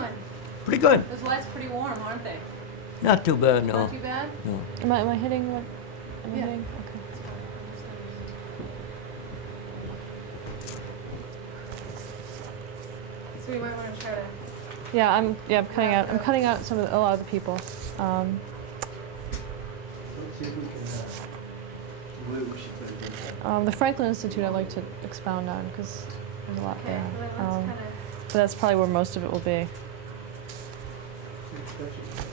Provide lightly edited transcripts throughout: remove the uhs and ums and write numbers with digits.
doing? Pretty good. Those lights pretty warm, aren't they? Not too bad, no. Not too bad? No. Am I hitting what? Am I Yeah. hitting? Okay. So you might want to try to. Yeah, I'm cutting out. I'm cutting out a lot of the people. Let's see if we can, the way we should put it in. The Franklin Institute I'd like to expound on because there's a lot Okay, there. well, let's kind of. But that's probably where most of it will be.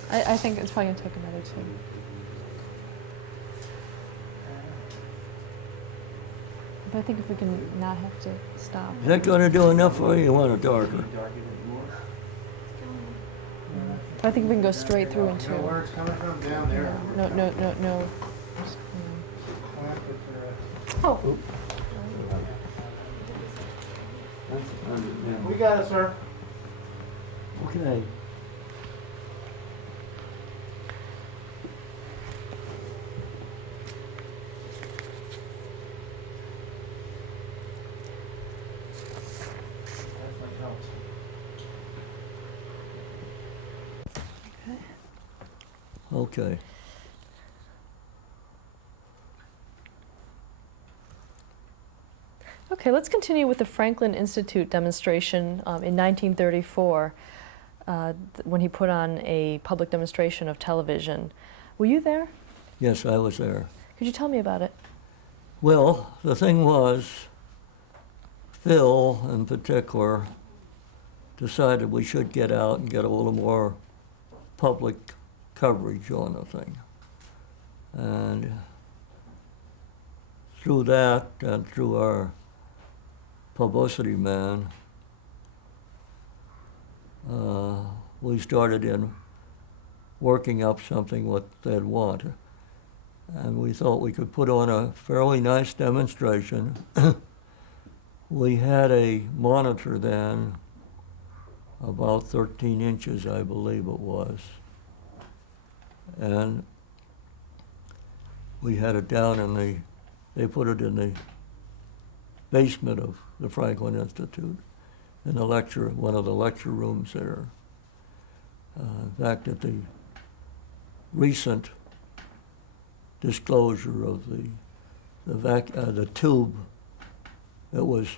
I think it's probably gonna take a minute or two. But I think if we can not have to stop. Is that going to do enough for you? You want it darker? I think if we can go straight through into. Know where it's coming from? Down there. No. Just, Oh. We got it, sir. Okay. Okay. Okay, let's continue with the Franklin Institute demonstration in 1934 when he put on a public demonstration of television. Were you there? Yes, I was there. Could you tell me about it? Well, the thing was, Phil in particular decided we should get out and get a little more public coverage on the thing. And through that and through our publicity man, we started in working up something what they'd want. And we thought we could put on a fairly nice demonstration. We had a monitor then, about 13 inches, I believe it was. And we had it down in they put it in the basement of the Franklin Institute, in the one of the lecture rooms there. In fact, at the recent disclosure of the tube that was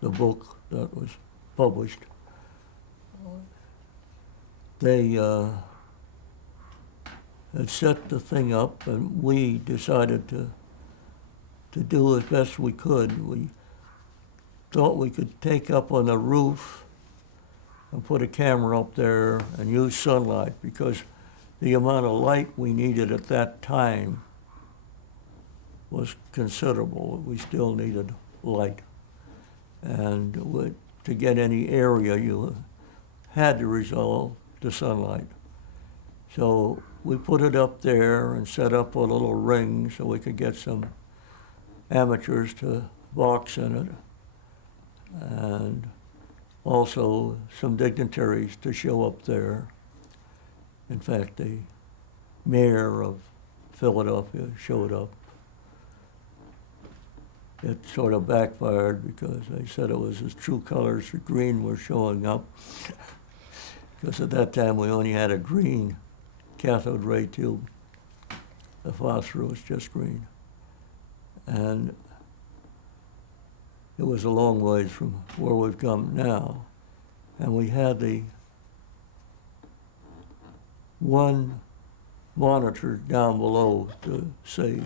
the book that was published, they had set the thing up, and we decided to do as best we could. We thought we could take up on the roof and put a camera up there and use sunlight, because the amount of light we needed at that time was considerable. We still needed light. And to get any area, you had to resolve to sunlight. So we put it up there and set up a little ring so we could get some amateurs to box in it, and also some dignitaries to show up there. In fact, the mayor of Philadelphia showed up. It sort of backfired because they said it was his true colors, the green, were showing up. Because at that time we only had a green cathode ray tube. The phosphor was just green. And it was a long ways from where we've come now. And we had the one monitor down below to see.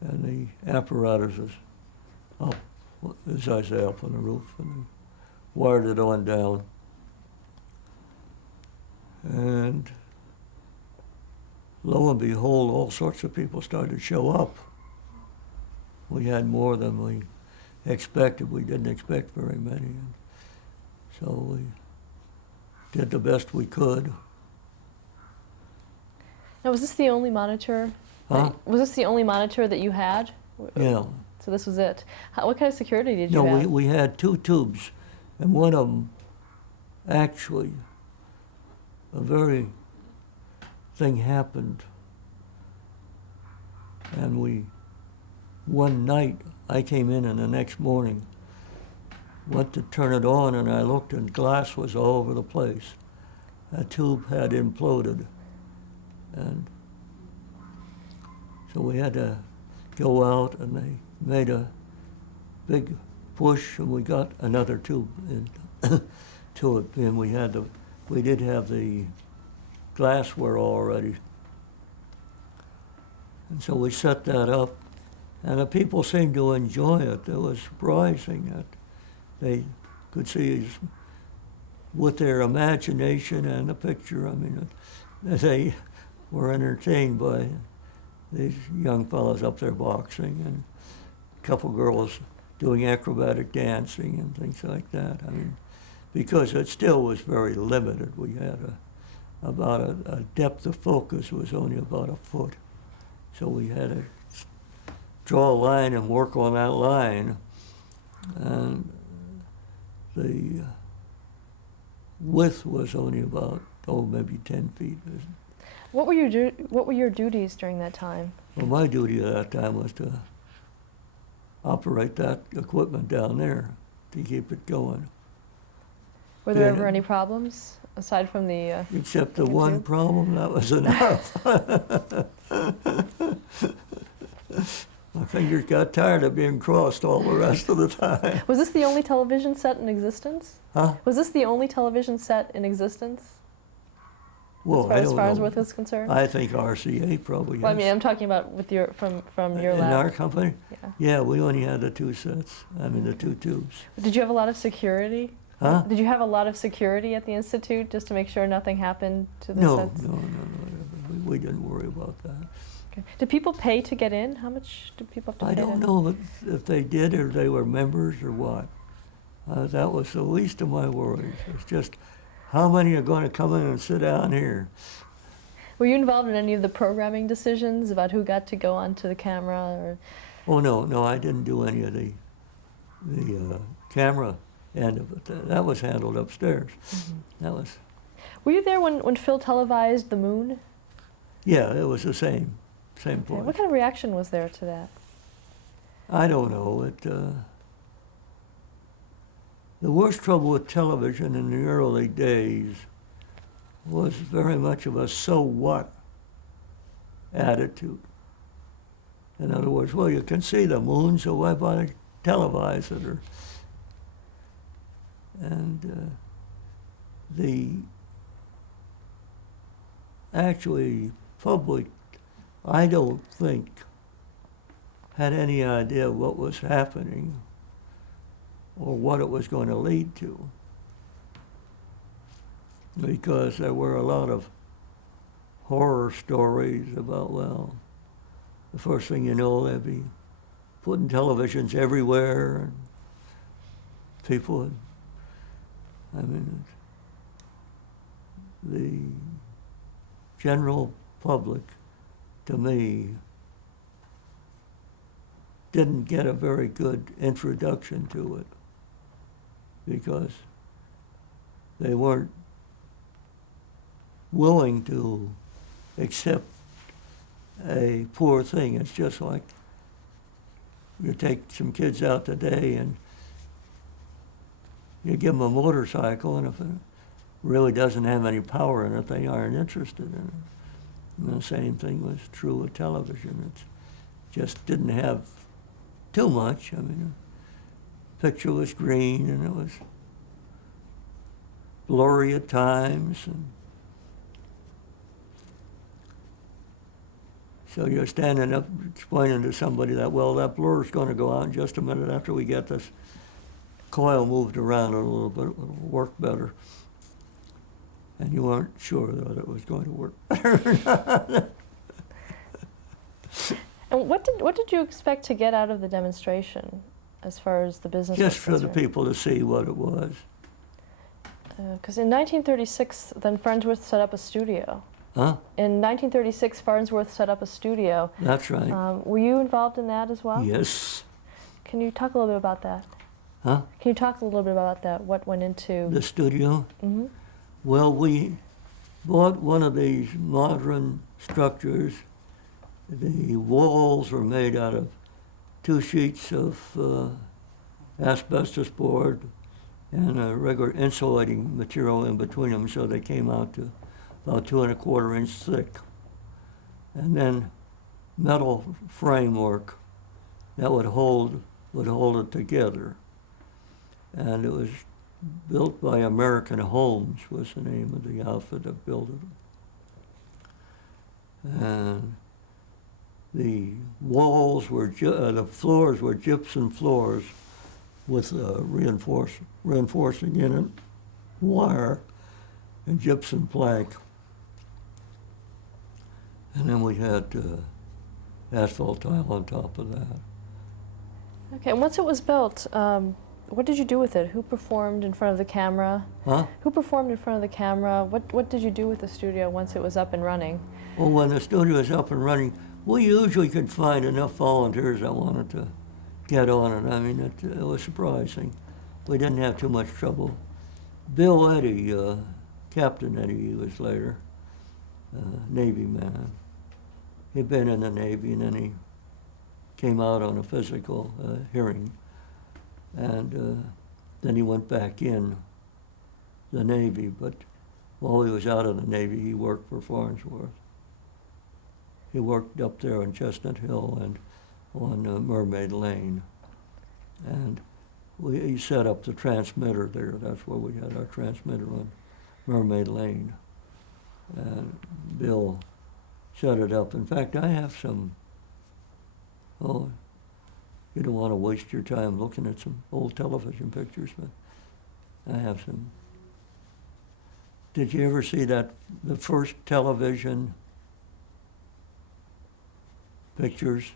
And the apparatus is up, as I say, up on the roof, and we wired it on down. And lo and behold, all sorts of people started to show up. We had more than we expected. We didn't expect very many. And so we did the best we could. Now, was this the only monitor? Huh? Was this the only monitor that you had? Yeah. So this was it. What kind of security did you No, have? we had two tubes, and one of them, actually, a very thing happened. And one night, I came in and the next morning, went to turn it on, and I looked, and glass was all over the place. That tube had imploded. And so we had to go out, and they made a big push, and we got another tube in to it. And we did have the glassware already. And so we set that up, and the people seemed to enjoy it. It was surprising that they could see with their imagination and the picture. I mean, they were entertained by these young fellows up there boxing, and a couple girls doing acrobatic dancing and things like that. I mean, because it still was very limited. We had about a depth of focus was only about a foot. So we had to draw a line and work on that line. And the width was only about, maybe 10 feet. What were your duties during that time? Well, my duty at that time was to operate that equipment down there to keep it going. Were there Yeah. ever any problems aside from the? Except the from one tube? problem, that was enough. My fingers got tired of being crossed all the rest of the time. Was this the only television set in existence? Huh? Was this the only television set in existence? Well, as I don't far as know. Farnsworth is concerned? I think RCA probably Well, I mean, has. I'm talking about with your from your In lab. our company? Yeah. Yeah, we only had the two sets. I mean, the two tubes. Did you have a lot of security? Huh? Did you have a lot of security at the institute just to make sure nothing happened to the No, sets? no. We didn't worry about that. Okay. Did people pay to get in? How much did people have to I pay? don't know if they did or they were members or what. That was the least of my worries. It's just how many are going to come in and sit down here? Were you involved in any of the programming decisions about who got to go onto the camera? Or Oh, no, I didn't do any of the camera end of it. That was handled upstairs. That was, were you there when Phil televised the moon? yeah, it was the same Okay. place. What kind of reaction was there to that? I don't know. The worst trouble with television in the early days was very much of a so what attitude. In other words, well, you can see the moon, so why bother televise it? And the actually public, I don't think, had any idea what was happening or what it was going to lead to, because there were a lot of horror stories about, well, the first thing you know, they'd be putting televisions everywhere, and people would, I mean, the general public, to me, didn't get a very good introduction to it because they weren't willing to accept a poor thing. It's just like you take some kids out today and you give them a motorcycle, and if it really doesn't have any power in it, they aren't interested in it. And the same thing was true with television. It just didn't have too much. I mean, the picture was green and it was blurry at times. And so you're standing up explaining to somebody that, well, that blur's going to go out in just a minute after we get this coil moved around a little bit, it will work better. And you weren't sure that it was going to work better or not. And what did you expect to get out of the demonstration, as far as the business? Just was for the concerned? people to see what it was. Because in 1936, then Farnsworth set up a studio. Huh? In 1936, Farnsworth set up a studio. That's right. Were you involved in that as well? Yes. Can you talk a little bit about that? Huh? Can you talk a little bit about that? What went into? The studio? Mm-hmm. Well, we bought one of these modern structures. The walls were made out of 2 sheets of asbestos board and a regular insulating material in between them, so they came out to about 2¼ inch thick. And then metal framework that would hold it together. And it was built by American Homes, was the name of the outfit that built it. And the walls were, the floors were gypsum floors with reinforcing in it wire and gypsum plank. And then we had asphalt tile on top of that. Okay, and once it was built, what did you do with it? Who performed in front of the camera? Huh? Who performed in front of the camera? What did you do with the studio once it was up and running? Well, when the studio was up and running, we usually could find enough volunteers that wanted to get on it. I mean, it was surprising. We didn't have too much trouble. Bill Eddy, Captain Eddy, he was later, Navy man. He'd been in the Navy, and then he came out on a physical hearing, and then he went back in the Navy, but while he was out of the Navy, he worked for Farnsworth. He worked up there on Chestnut Hill and on Mermaid Lane, and he set up the transmitter there. That's where we had our transmitter on Mermaid Lane, and Bill set it up. In fact, I have some, oh, you don't want to waste your time looking at some old television pictures, but I have some. Did you ever see the first television pictures?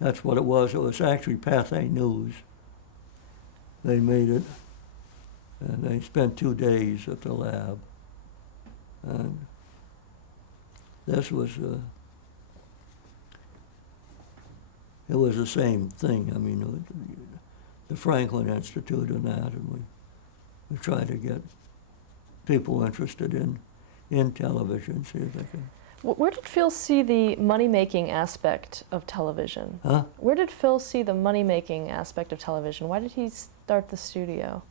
That's what it was. It was actually Pathé News. They made it, and they spent 2 days at the lab. And this was, it was the same thing. I mean, the Franklin Institute and that, and we tried to get people interested in television, see if they could. Where did Phil see the money-making aspect of television? Huh? Where did Phil see the money-making aspect of television? Why did he start the studio?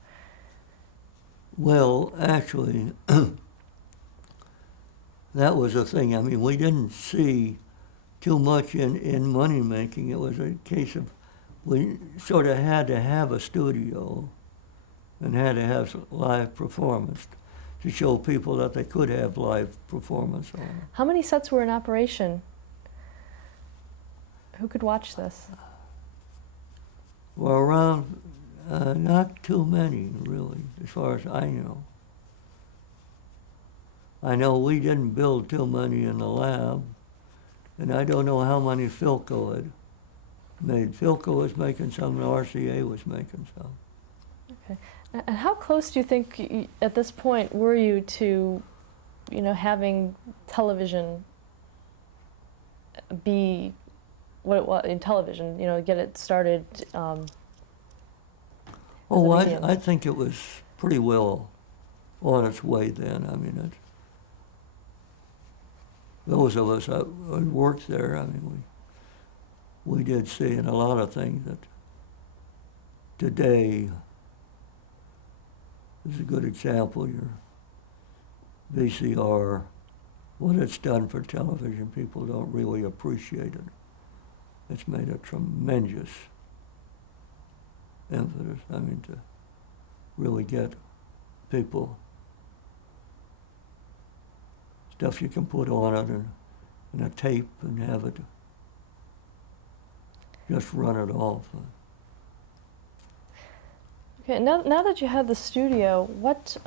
Well, actually, that was a thing. I mean, we didn't see too much in money making. It was a case of we sort of had to have a studio and had to have live performance to show people that they could have live performance on it. How many sets were in operation? Who could watch this? Well, around, not too many, really, as far as I know. I know we didn't build too many in the lab, and I don't know how many Philco had made. Philco was making some, and RCA was making some. Okay. And how close do you think, at this point, were you to, having television be what it was in television? Get it started. Oh, I think it was pretty well on its way then. I mean, those of us that worked there, I mean, we did see in a lot of things that today is a good example. Your VCR, what it's done for television, people don't really appreciate it. It's made a tremendous emphasis, I mean, to really get people stuff you can put on it and a tape and have it just run it off. Okay, now that you had the studio, what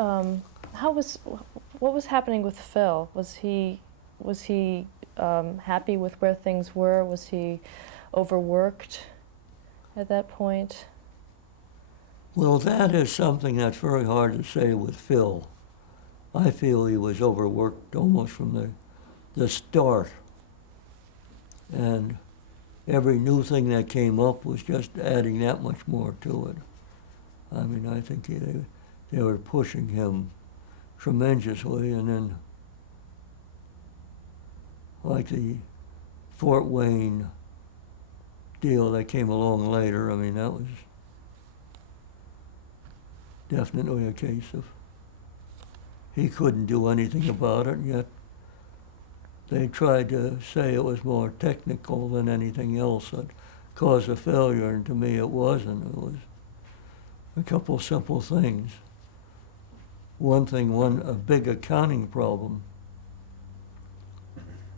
was happening with Phil? Was he happy with where things were? Was he overworked at that point? Well, that is something that's very hard to say with Phil. I feel he was overworked almost from the start. And every new thing that came up was just adding that much more to it. I mean, I think they were pushing him tremendously, and then like the Fort Wayne deal that came along later, I mean, that was definitely a case of he couldn't do anything about it, and yet they tried to say it was more technical than anything else that caused a failure, and to me it wasn't. It was a couple simple things. One thing, a big accounting problem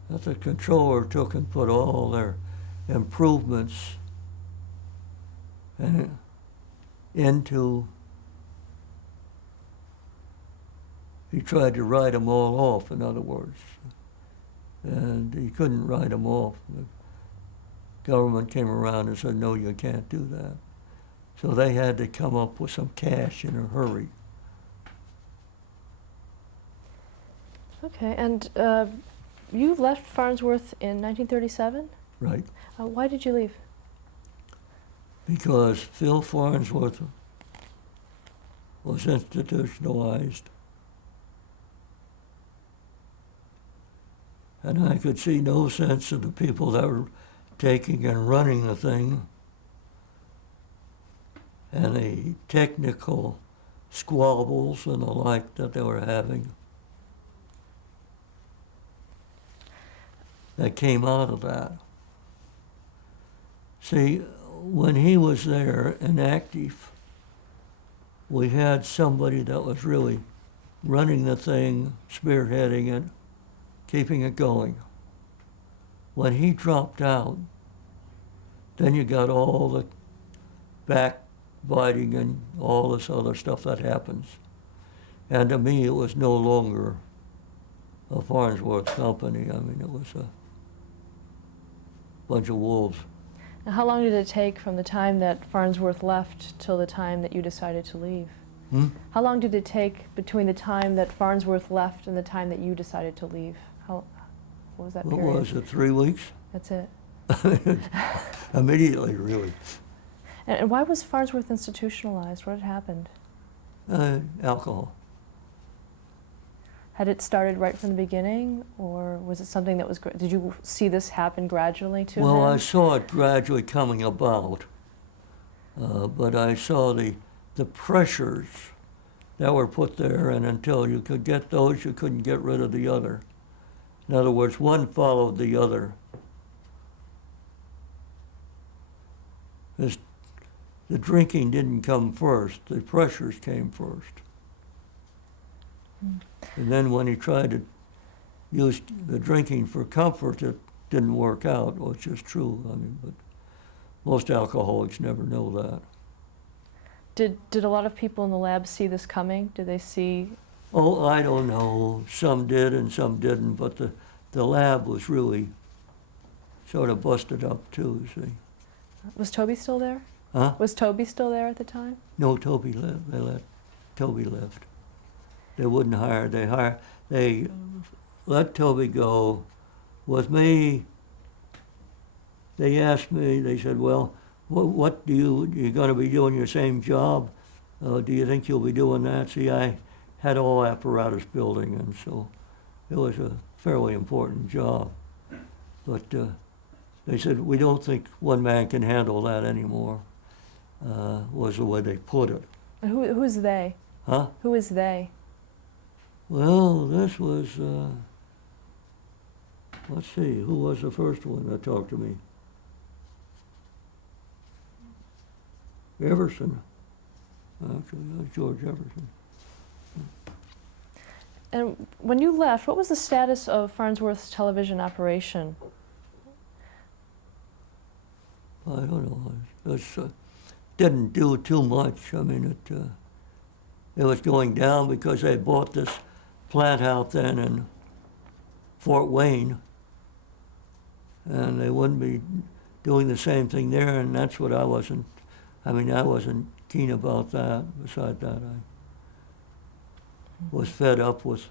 that the controller took and put all their improvements into, he tried to write them all off, in other words. And he couldn't write them off. The government came around and said, no, you can't do that. So they had to come up with some cash in a hurry. Okay, and you left Farnsworth in 1937? Right. Why did you leave? Because Phil Farnsworth was institutionalized. And I could see no sense of the people that were taking and running the thing and the technical squabbles and the like that they were having that came out of that. See, when he was there and active, we had somebody that was really running the thing, spearheading it, keeping it going. When he dropped out, then you got all the backbiting and all this other stuff that happens. And to me, it was no longer a Farnsworth company. I mean, it was a bunch of wolves. Now, how long did it take from the time that Farnsworth left till the time that you decided to leave? How long did it take between the time that Farnsworth left and the time that you decided to leave? What was that period? What was it, 3 weeks? That's it. Immediately, really. And why was Farnsworth institutionalized? What had happened? Alcohol. Had it started right from the beginning, or was it something that was, did you see this happen gradually to him? Well, I saw it gradually coming about, but I saw the pressures that were put there, and until you could get those, you couldn't get rid of the other. In other words, one followed the other. The drinking didn't come first, the pressures came first. And then when he tried to use the drinking for comfort, it didn't work out, which is true. I mean, but most alcoholics never know that. Did a lot of people in the lab see this coming? Did they see? Oh, I don't know. Some did and some didn't, but the lab was really sort of busted up too, see. Was Toby still there? Huh? Was Toby still there at the time? No, Toby left. Toby left. They wouldn't hire. They let Toby go. With me, they asked me, they said, well, what you're going to be doing your same job? Do you think you'll be doing that? See, I had all apparatus building, and so it was a fairly important job. But they said, we don't think one man can handle that anymore, was the way they put it. And who's they? Huh? Who is they? Well, this was, let's see, who was the first one that talked to me? Everson. Actually, that was George Everson. And when you left, what was the status of Farnsworth's television operation? I don't know. It didn't do too much. I mean, it was going down because they bought this plant out then in Fort Wayne, and they wouldn't be doing the same thing there, and that's what I wasn't keen about that. Besides that, I was fed up with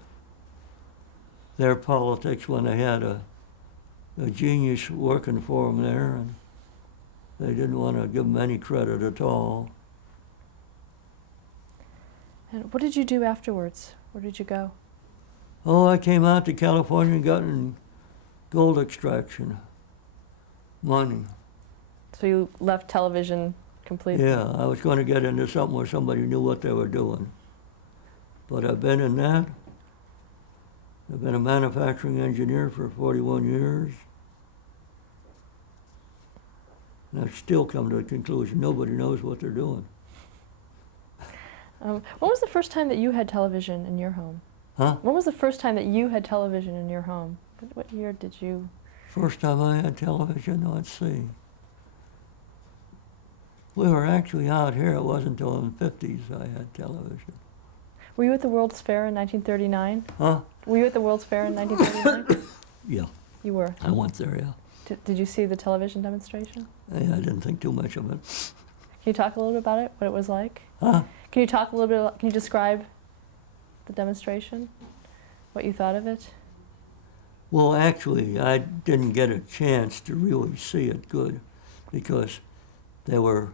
their politics when they had a genius working for them there, and they didn't want to give them any credit at all. And what did you do afterwards? Where did you go? Oh, I came out to California and got in gold extraction money. So So you left television completely? Yeah, I was going to get into something where somebody knew what they were doing. But I've been in that. I've been a manufacturing engineer for 41 years. And I've still come to the conclusion nobody knows what they're doing. When was the first time that you had television in your home? Huh? When was the first time that you had television in your home? What year did you? First time I had television, let's see. We were actually out here. It wasn't until in the 50s I had television. Were you at the World's Fair in 1939? Huh? Were you at the World's Fair in 1939? Yeah, You were. I went there, yeah. Did you see the television demonstration? I didn't think too much of it. Can you talk a little bit about it? What it was like? Huh? Can you talk a little bit? Can you describe the demonstration? What you thought of it? Well, actually, I didn't get a chance to really see it good because they were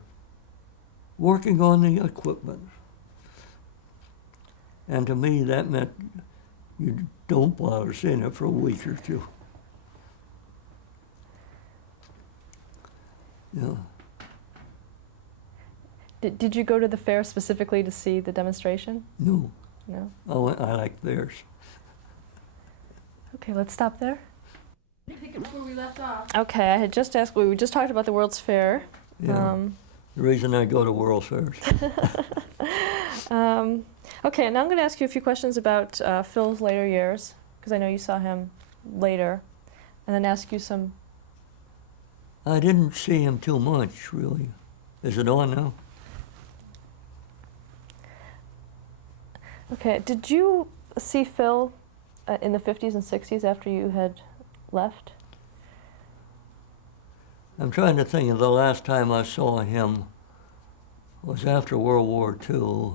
working on the equipment. And to me, that meant you don't bother seeing it for a week or two. Yeah. Did you go to the fair specifically to see the demonstration? No. No? I like theirs. Okay, let's stop there. Pick up where we left off. Okay, I had just asked, we just talked about the World's Fair. Yeah. The reason I go to World Fairs. Okay, now I'm going to ask you a few questions about Phil's later years, because I know you saw him later, and then ask you some. I didn't see him too much, really. Is it on now? Okay, did you see Phil in the 50s and 60s after you had left? I'm trying to think of the last time I saw him was after World War II.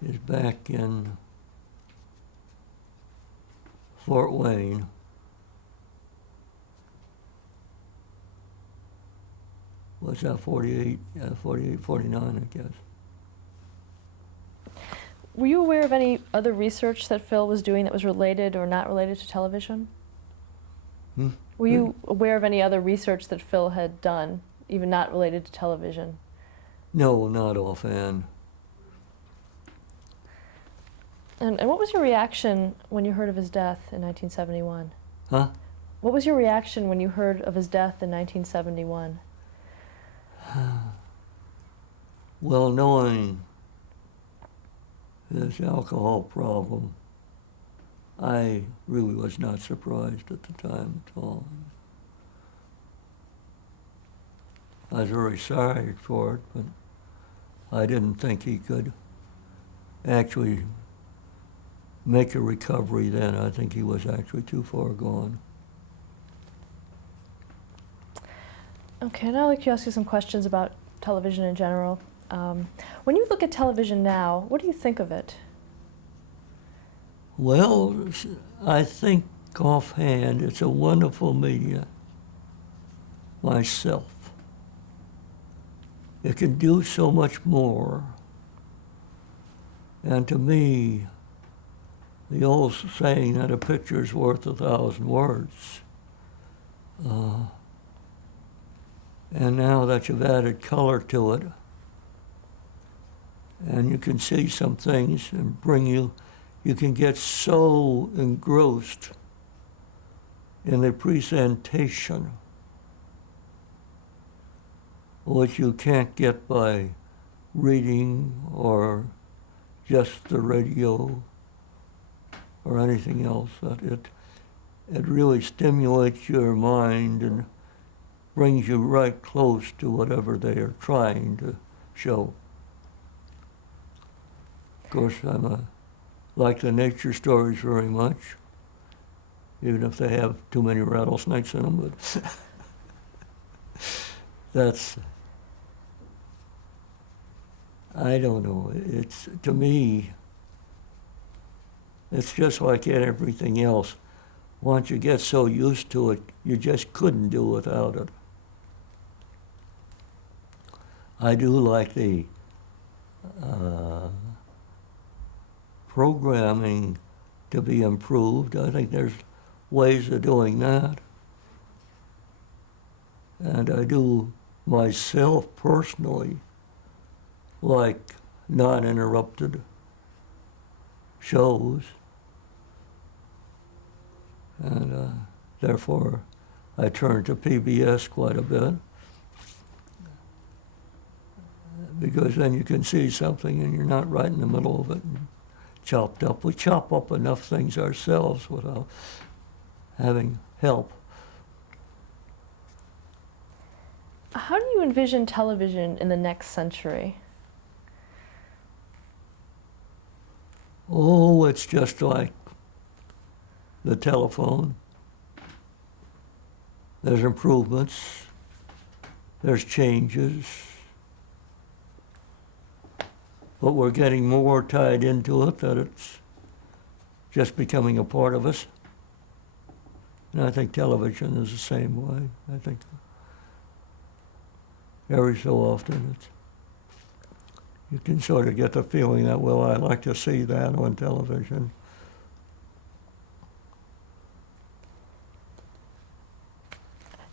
He's back in Fort Wayne. Was that 48? Yeah, 48, 49, I guess. Were you aware of any other research that Phil was doing that was related or not related to television? Hmm? Were you aware of any other research that Phil had done, even not related to television? No, not offhand. And what was your reaction when you heard of his death in 1971? Huh? What was your reaction when you heard of his death in 1971? Well, knowing his alcohol problem, I really was not surprised at the time at all. I was very sorry for it, but I didn't think he could actually make a recovery then. I think he was actually too far gone. Okay, now I'd like to ask you some questions about television in general. When you look at television now, what do you think of it? Well, I think offhand it's a wonderful media myself. It can do so much more. And to me, the old saying that a picture's worth 1,000 words. And now that you've added color to it, and you can see some things and you can get so engrossed in the presentation, which you can't get by reading or just the radio or anything else. That it really stimulates your mind and brings you right close to whatever they are trying to show. Of course, like the nature stories very much, even if they have too many rattlesnakes in them. But I don't know. It's, to me, it's just like everything else. Once you get so used to it, you just couldn't do without it. I do like the programming to be improved. I think there's ways of doing that. And I do myself personally like non-interrupted shows. And therefore, I turn to PBS quite a bit, because then you can see something and you're not right in the middle of it and chopped up. We chop up enough things ourselves without having help. How do you envision television in the next century? Oh, it's just like the telephone. There's improvements, there's changes, but we're getting more tied into it that it's just becoming a part of us. And I think television is the same way. I think every so often you can sort of get the feeling that, well, I like to see that on television.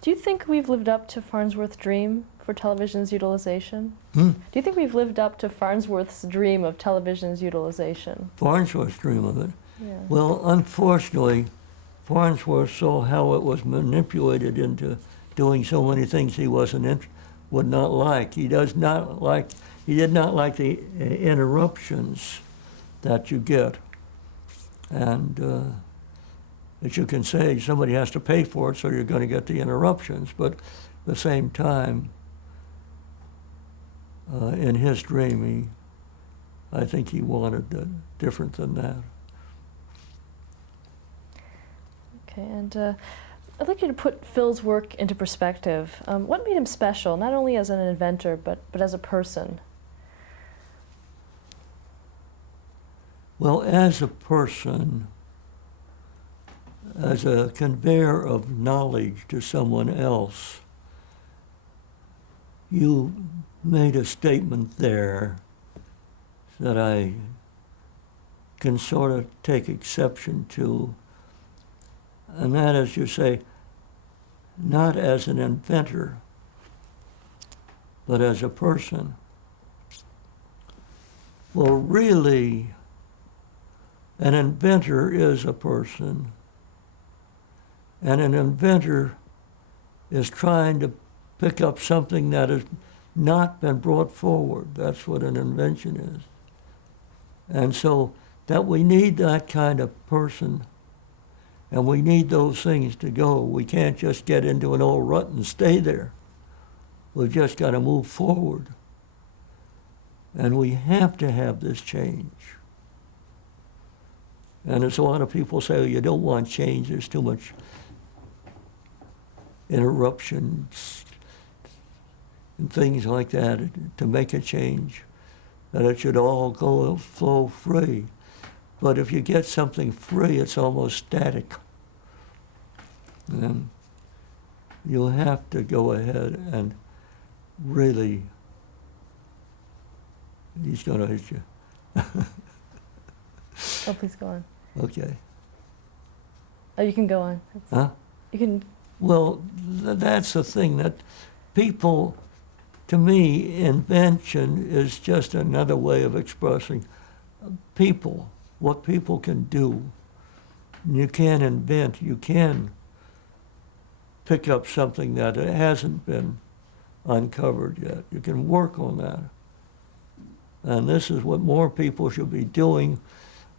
Do you think we've lived up to Farnsworth's dream for television's utilization? Hmm? Do you think we've lived up to Farnsworth's dream of television's utilization? Farnsworth's dream of it. Yeah. Well, unfortunately, Farnsworth saw how it was manipulated into doing so many things he would not like. He did not like the interruptions that you get. And as you can say, somebody has to pay for it, so you're going to get the interruptions. But at the same time, in his dream, I think he wanted different than that. Okay, and I'd like you to put Phil's work into perspective. What made him special, not only as an inventor, but as a person? Well, as a person, as a conveyor of knowledge to someone else, you made a statement there that I can sort of take exception to, and that is, you say, not as an inventor, but as a person. Well, really, an inventor is a person, and an inventor is trying to pick up something that has not been brought forward. That's what an invention is. And so that we need that kind of person, and we need those things to go. We can't just get into an old rut and stay there. We've just got to move forward. And we have to have this change. And there's a lot of people say, oh, you don't want change, there's too much interruptions and things like that to make a change, that it should all flow free. But if you get something free, it's almost static. And you have to go ahead and really, he's going to hit you. Oh, please go on. Okay. Oh, you can go on. Huh? You can. Well, that's the thing, that people, to me, invention is just another way of expressing people, what people can do. You can invent, you can pick up something that hasn't been uncovered yet. You can work on that. And this is what more people should be doing.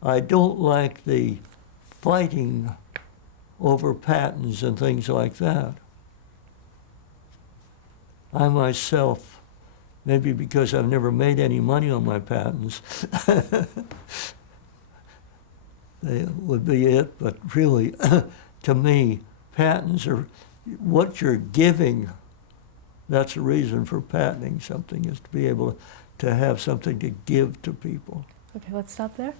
I don't like the fighting over patents and things like that. I myself, maybe because I've never made any money on my patents, they would be it, but really, to me, patents are what you're giving. That's the reason for patenting something, is to be able to have something to give to people. Okay, let's stop there.